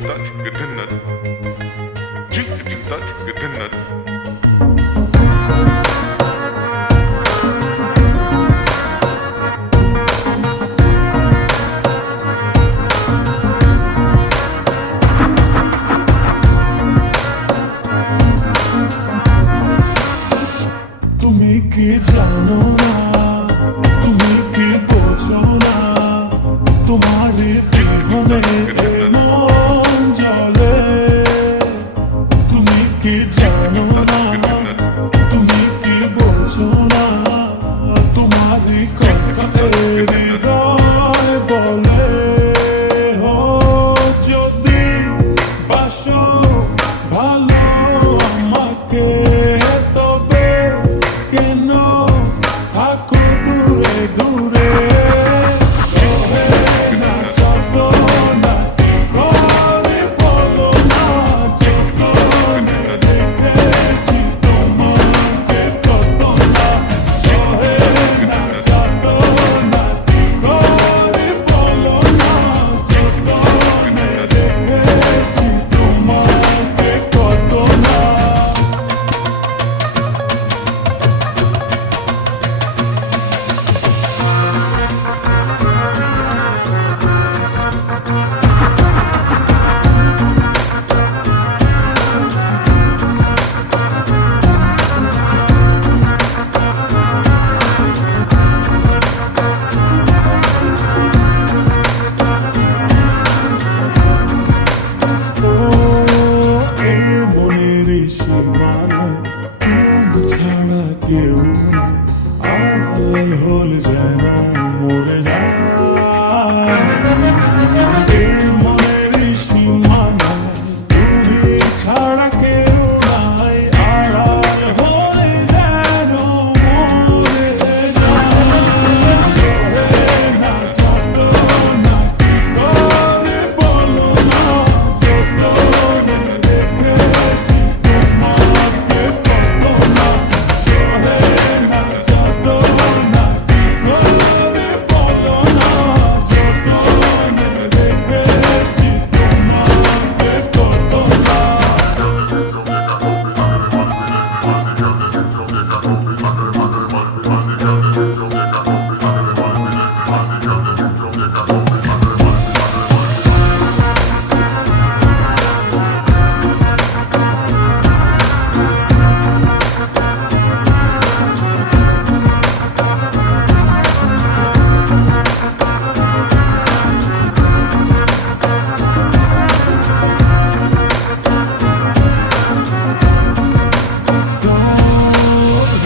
তুমি কি জানো না, তুমি কি বোঝো না, তোমার বিহনে মন জ্বলে। তুমি কি জানো না, তুমি কি বোঝো না, তোমার কথা হৃদয় বলে। যদি বাসো ভালো আমাকে, তবে কেন থাকো দূরে দূরে। সহে না যাতনা কি করে বলো না, যতনে দেখেছি তোমাকে কত না। সহে না যাতনা কি করে বলো না, যতনে দেখেছি তোমাকে কত না। তুমি ছাড়া কেউ নাই, আড়াল হলে যেন মরে যায়। এই মনের সীমানায় তুমি ছাড়া কেউ নাই, আড়াল হলে যেন মরে যায়। সহে না যাতনা কি করে বলো না, যতনে দেখেছি তোমাকে কত না। সহে না যাতনা কি করে বলো না, যতনে দেখেছি তোমাকে কত না।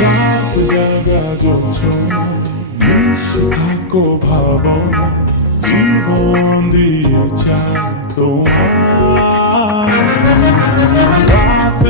রাত জাগা যোছনায় মিশে থাকো ভাবনায়, জীবন দিয়ে চাই তোমার। রাত